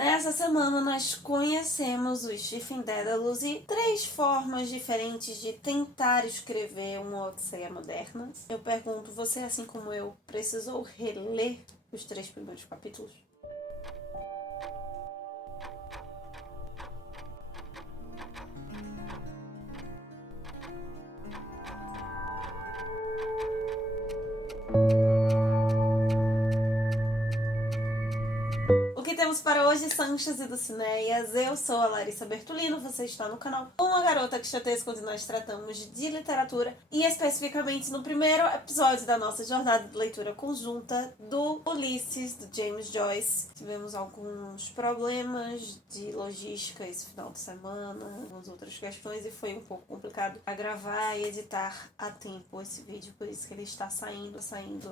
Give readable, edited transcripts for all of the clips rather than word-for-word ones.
Nessa semana nós conhecemos o Stephen Dedalus e 3 formas diferentes de tentar escrever uma Odisseia moderna. Eu pergunto, você, assim como eu, precisou reler os 3 primeiros capítulos? O que temos para hoje, Sanchas e Dulcineias? Eu sou a Larissa Bertolino, você está no canal Uma Garota Quixotesca, onde nós tratamos de literatura e especificamente no primeiro episódio da nossa jornada de leitura conjunta do Ulisses, do James Joyce. Tivemos alguns problemas de logística esse final de semana, algumas outras questões, e foi um pouco complicado a gravar e editar a tempo esse vídeo, por isso que ele está saindo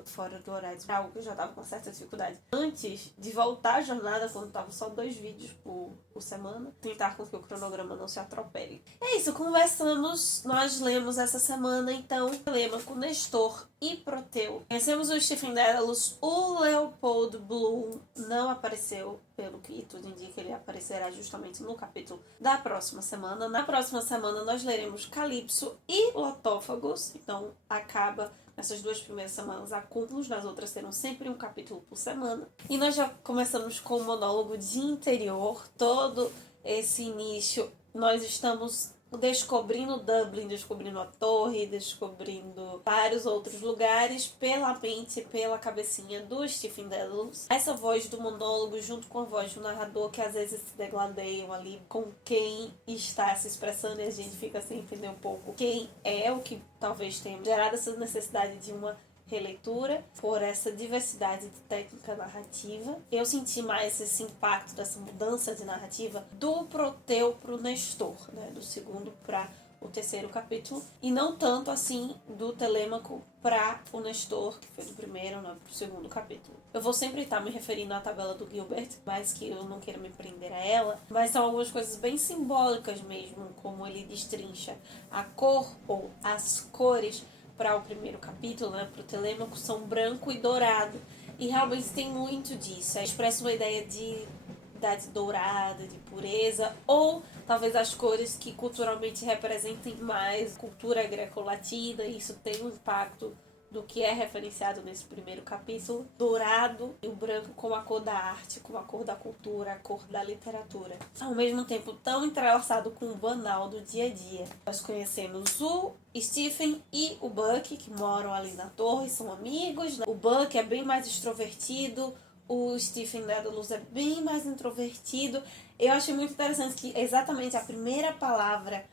fora do horário, algo que eu já estava com certa dificuldade. Antes de voltar à jornada, quando estavam só 2 vídeos por semana, tentar com que o cronograma não se atropele. É isso, conversamos, nós lemos essa semana, então, Telêmaco, Nestor e Proteu. Conhecemos o Stephen Dedalus, o Leopold Bloom não apareceu, pelo que tudo indica, ele aparecerá justamente no capítulo da próxima semana. Na próxima semana nós leremos Calypso e Lotófagos, então acaba nessas 2 primeiras semanas acúmulos, nas outras serão sempre um capítulo por semana. E nós já começamos com o monólogo de interior, todo esse início. Nós estamos descobrindo Dublin, descobrindo a torre, descobrindo vários outros lugares pela mente, pela cabecinha do Stephen Dedalus. Essa voz do monólogo junto com a voz do narrador, que às vezes se degladeiam ali com quem está se expressando, e a gente fica sem entender um pouco quem é, o que talvez tenha gerado essa necessidade de uma releitura por essa diversidade de técnica narrativa. Eu senti mais esse impacto dessa mudança de narrativa do Proteu pro Nestor, né, do segundo para o terceiro capítulo, e não tanto assim do Telêmaco para o Nestor, que foi do primeiro para o segundo capítulo. Eu vou sempre estar me referindo à tabela do Gilbert, mais que eu não queira me prender a ela, mas são algumas coisas bem simbólicas mesmo, como ele destrincha a cor ou as cores para o primeiro capítulo, né, para o Telêmaco, são branco e dourado. E realmente tem muito disso. Expressa uma ideia de idade dourada, de pureza, ou talvez as cores que culturalmente representem mais cultura greco-latina. Isso tem um impacto do que é referenciado nesse primeiro capítulo. Dourado e o branco como a cor da arte, como a cor da cultura, a cor da literatura. Ao mesmo tempo tão entrelaçado com o banal do dia a dia. Nós conhecemos o Stephen e o Buck, que moram ali na torre, são amigos. O Buck é bem mais extrovertido, o Stephen Dedalus é bem mais introvertido. Eu achei muito interessante que exatamente a primeira palavra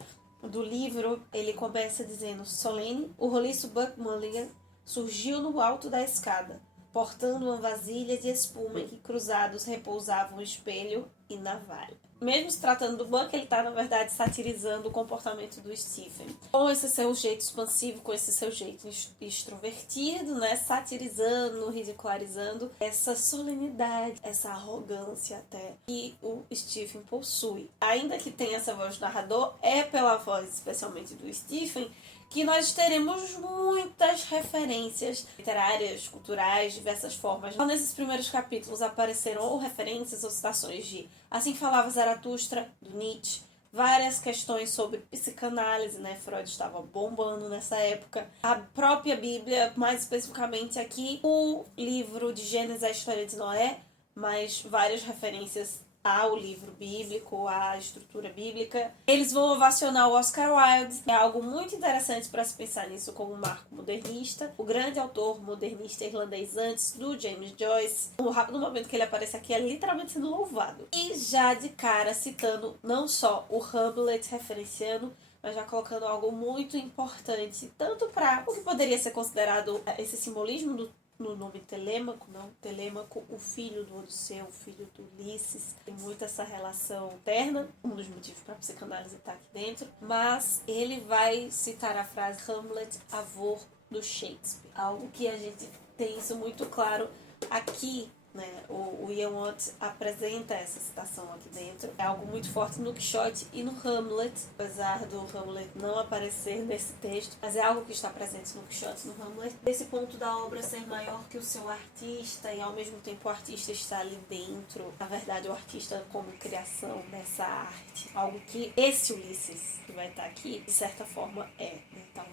do livro, ele começa dizendo solene, o roliço Buck Mulligan surgiu no alto da escada, portando uma vasilha de espuma em que cruzados repousavam espelho e navalha. Mesmo se tratando do Buck, ele está, na verdade, satirizando o comportamento do Stephen. Com esse seu jeito expansivo, com esse seu jeito extrovertido, né? Satirizando, ridicularizando essa solenidade, essa arrogância até que o Stephen possui. Ainda que tenha essa voz do narrador, é pela voz, especialmente do Stephen, que nós teremos muitas referências literárias, culturais, diversas formas. Nesses primeiros capítulos apareceram ou referências ou citações de Assim Falava Zaratustra, do Nietzsche, várias questões sobre psicanálise, né? Freud estava bombando nessa época. A própria Bíblia, mais especificamente aqui, o livro de Gênesis, a história de Noé, mas várias referências ao livro bíblico, à estrutura bíblica. Eles vão ovacionar o Oscar Wilde, é algo muito interessante para se pensar nisso como um marco modernista. O grande autor modernista irlandês antes do James Joyce, no rápido momento que ele aparece aqui, é literalmente sendo louvado. E já de cara citando não só o Hamlet referenciando, mas já colocando algo muito importante, tanto para o que poderia ser considerado esse simbolismo no nome Telêmaco, não? Telêmaco, o filho do Odisseu, o filho do Ulisses. Tem muito essa relação terna, um dos motivos para a psicanálise estar aqui dentro. Mas ele vai citar a frase Hamlet, avô do Shakespeare. Algo que a gente tem isso muito claro aqui né? O Ian Watt apresenta essa citação aqui dentro. É algo muito forte no Quixote e no Hamlet, apesar do Hamlet não aparecer nesse texto, mas é algo que está presente no Quixote e no Hamlet. Esse ponto da obra ser maior que o seu artista e ao mesmo tempo o artista está ali dentro. Na verdade, o artista como criação dessa arte. Algo que esse Ulisses que vai estar aqui, de certa forma, é. Então,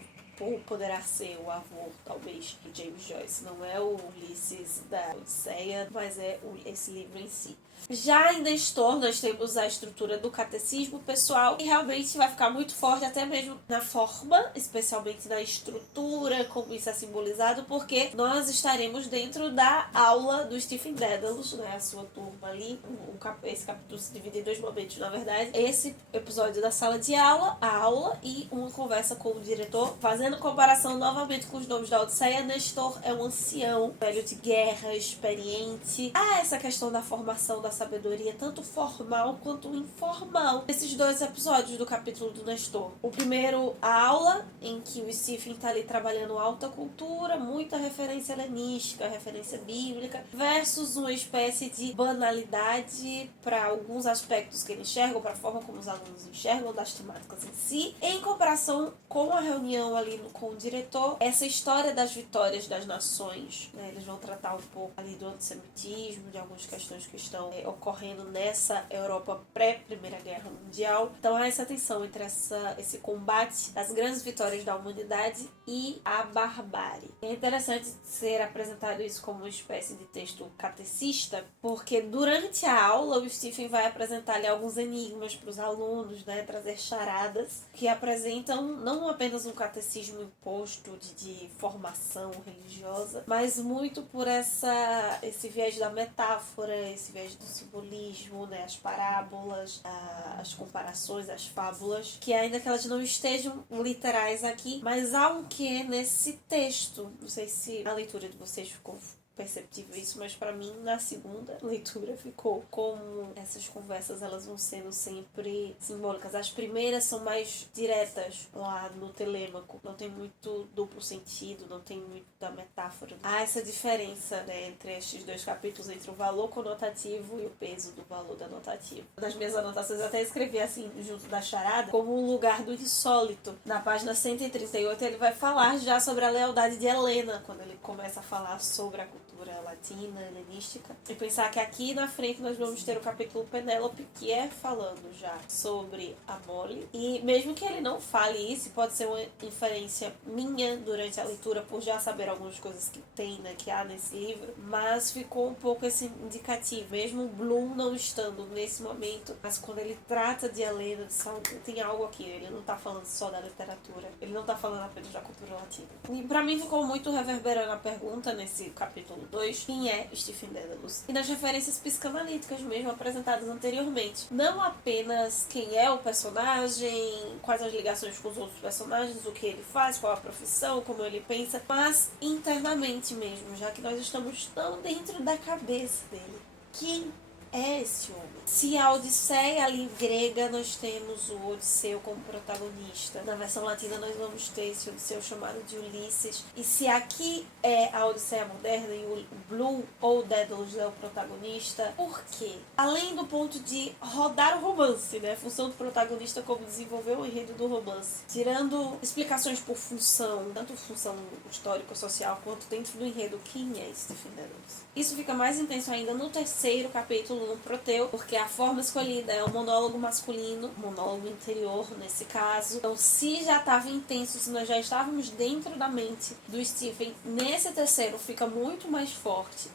poderá ser o avô, talvez, de James Joyce. Não é o Ulisses da Odisseia, mas é esse livro em si. Já em Nestor, nós temos a estrutura do catecismo pessoal, e realmente vai ficar muito forte, até mesmo na forma, especialmente na estrutura, como isso é simbolizado, porque nós estaremos dentro da aula do Stephen Dedalus, né, a sua turma ali. Esse capítulo se divide em dois momentos, na verdade. Esse episódio da sala de aula, a aula, e uma conversa com o diretor, fazendo comparação novamente com os nomes da Odisseia. Nestor é um ancião, velho de guerra, experiente. Há essa questão da formação da sabedoria, tanto formal quanto informal. Esses dois episódios do capítulo do Nestor. O primeiro, a aula, em que o Stephen está ali trabalhando alta cultura, muita referência helenística, referência bíblica, versus uma espécie de banalidade para alguns aspectos que ele enxerga, ou para a forma como os alunos enxergam das temáticas em si, em comparação com a reunião ali com o diretor, essa história das vitórias das nações, né? Eles vão tratar um pouco ali do antissemitismo, de algumas questões que estão ocorrendo nessa Europa pré-Primeira Guerra Mundial. Então há essa tensão entre esse combate das grandes vitórias da humanidade e a barbárie. É interessante ser apresentado isso como uma espécie de texto catecista, porque durante a aula o Stephen vai apresentar ali alguns enigmas para os alunos, né, trazer charadas que apresentam não apenas um catecismo imposto de formação religiosa, mas muito por esse viés da metáfora, esse viés do simbolismo, né, as parábolas, as comparações, as fábulas, que ainda que elas não estejam literais aqui, mas há um quê nesse texto. Não sei se a leitura de vocês ficou perceptível isso, mas para mim na segunda leitura ficou como essas conversas elas vão sendo sempre simbólicas. As primeiras são mais diretas lá no Telêmaco, não tem muito duplo sentido, não tem muito da metáfora. Há essa diferença, né, entre estes dois capítulos, entre o valor conotativo e o peso do valor denotativo. Nas minhas anotações eu até escrevi assim, junto da charada, como um lugar do insólito. Na página 138 ele vai falar já sobre a lealdade de Helena, quando ele começa a falar sobre a cultura latina, helenística. E pensar que aqui na frente nós vamos ter o capítulo Penélope, que é falando já sobre a Molly. E mesmo que ele não fale isso, pode ser uma inferência minha durante a leitura, por já saber algumas coisas que tem, né, que há nesse livro, mas ficou um pouco esse indicativo. Mesmo Bloom não estando nesse momento, mas quando ele trata de Helena, de saúde, tem algo aqui. Ele não tá falando só da literatura, ele não tá falando apenas da cultura latina. E pra mim ficou muito reverberando a pergunta nesse capítulo 2, quem é Stephen Dedalus? E nas referências psicanalíticas mesmo apresentadas anteriormente. Não apenas quem é o personagem, quais as ligações com os outros personagens, o que ele faz, qual a profissão, como ele pensa, mas internamente mesmo, já que nós estamos tão dentro da cabeça dele. Quem é esse homem? Se a Odisseia ali grega, nós temos o Odisseu como protagonista. Na versão latina nós vamos ter esse Odisseu chamado de Ulisses. E se aqui é a Odisseia moderna e o Bloom ou Daedalus é o protagonista, por quê? Além do ponto de rodar o romance, né? A função do protagonista como desenvolver o enredo do romance. Tirando explicações por função, tanto função histórico-social quanto dentro do enredo, quem é Stephen Dedalus? Isso fica mais intenso ainda no terceiro capítulo, no Proteu, porque a forma escolhida é o monólogo masculino, monólogo interior nesse caso. Então, se já estava intenso, se nós já estávamos dentro da mente do Stephen, nesse terceiro fica muito mais forte.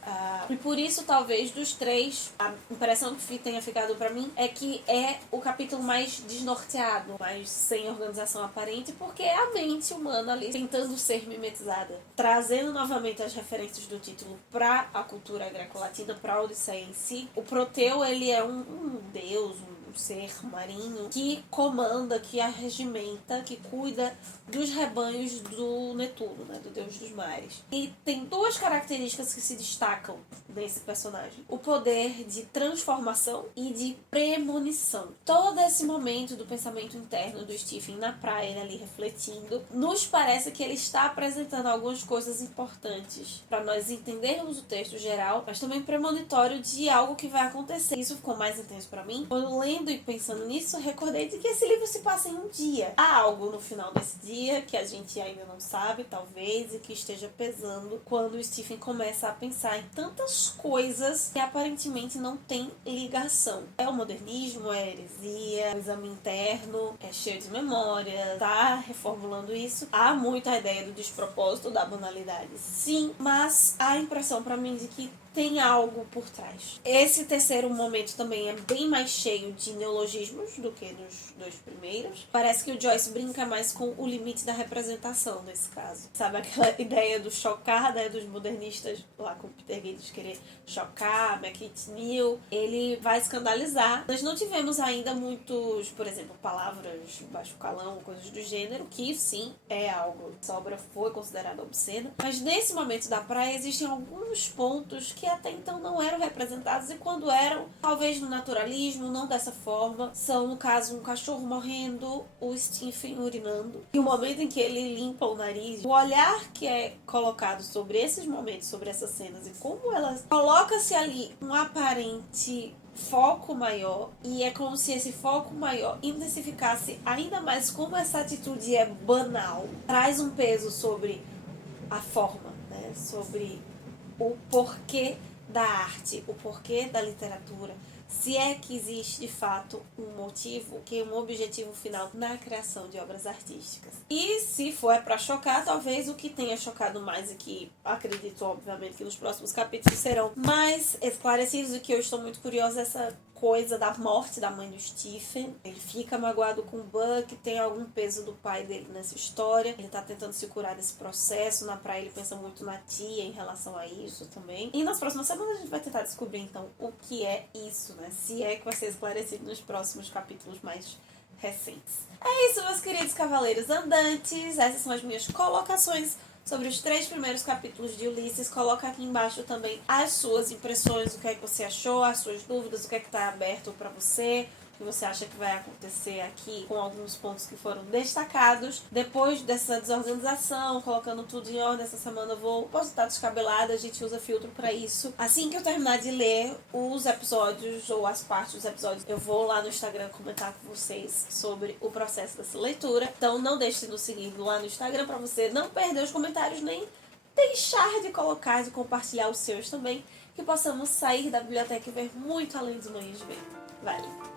E por isso, talvez, dos três, a impressão que tenha ficado pra mim é que é o capítulo mais desnorteado, mais sem organização aparente, porque é a mente humana ali tentando ser mimetizada, trazendo novamente as referências do título pra a cultura greco-latina, pra a Odisseia em si. O Proteu, ele é um deus, um ser marinho que comanda, que arregimenta, que cuida dos rebanhos do Netuno, né, do deus dos mares. E tem duas características que se destacam nesse personagem. O poder de transformação e de premonição. Todo esse momento do pensamento interno do Stephen na praia, ele ali refletindo, nos parece que ele está apresentando algumas coisas importantes para nós entendermos o texto geral, mas também premonitório de algo que vai acontecer. Isso ficou mais intenso para mim. Quando lendo e pensando nisso, recordei de que esse livro se passa em um dia. Há algo no final desse dia que a gente ainda não sabe, talvez, e que esteja pesando quando o Stephen começa a pensar em tantas coisas que aparentemente não tem ligação. É o modernismo, é a heresia, o exame interno, é cheio de memória, tá reformulando isso. Há muito a ideia do despropósito, da banalidade, sim, mas há a impressão pra mim de que tem algo por trás. Esse terceiro momento também é bem mais cheio de neologismos do que nos dois primeiros. Parece que o Joyce brinca mais com o limite da representação nesse caso. Sabe aquela ideia do chocar, né, dos modernistas lá com o Peter Giles querer chocar, McKitt Neal, ele vai escandalizar. Nós não tivemos ainda muitos, por exemplo, palavras baixo calão, coisas do gênero, que sim, é algo. Essa obra foi considerada obscena. Mas nesse momento da praia existem alguns pontos que até então não eram representados, e quando eram, talvez no naturalismo, não dessa forma. São, no caso, um cachorro morrendo, o Stephen urinando, e o momento em que ele limpa o nariz. O olhar que é colocado sobre esses momentos, sobre essas cenas, e como elas... Coloca-se ali um aparente foco maior, e é como se esse foco maior intensificasse ainda mais como essa atitude é banal. Traz um peso sobre a forma, né? Sobre o porquê da arte, o porquê da literatura, se é que existe de fato um motivo, um objetivo final na criação de obras artísticas. E se for para chocar, talvez o que tenha chocado mais, e que acredito obviamente que nos próximos capítulos serão mais esclarecidos, e que eu estou muito curiosa, essa coisa da morte da mãe do Stephen. Ele fica magoado com o Buck, tem algum peso do pai dele nessa história. Ele tá tentando se curar desse processo. Na praia ele pensa muito na tia em relação a isso também. E nas próximas semanas a gente vai tentar descobrir então o que é isso, né? Se é que vai ser esclarecido nos próximos capítulos mais recentes. É isso, meus queridos cavaleiros andantes. Essas são as minhas colocações sobre os 3 primeiros capítulos de Ulisses. Coloca aqui embaixo também as suas impressões, o que é que você achou, as suas dúvidas, o que é que está aberto para você, o que você acha que vai acontecer aqui com alguns pontos que foram destacados. Depois dessa desorganização, colocando tudo em ordem, essa semana eu vou postar descabelada, a gente usa filtro para isso. Assim que eu terminar de ler os episódios, ou as partes dos episódios, eu vou lá no Instagram comentar com vocês sobre o processo dessa leitura. Então não deixe de nos seguir lá no Instagram para você não perder os comentários, nem deixar de colocar, de compartilhar os seus também, que possamos sair da biblioteca e ver muito além dos manhãs de bem. Valeu!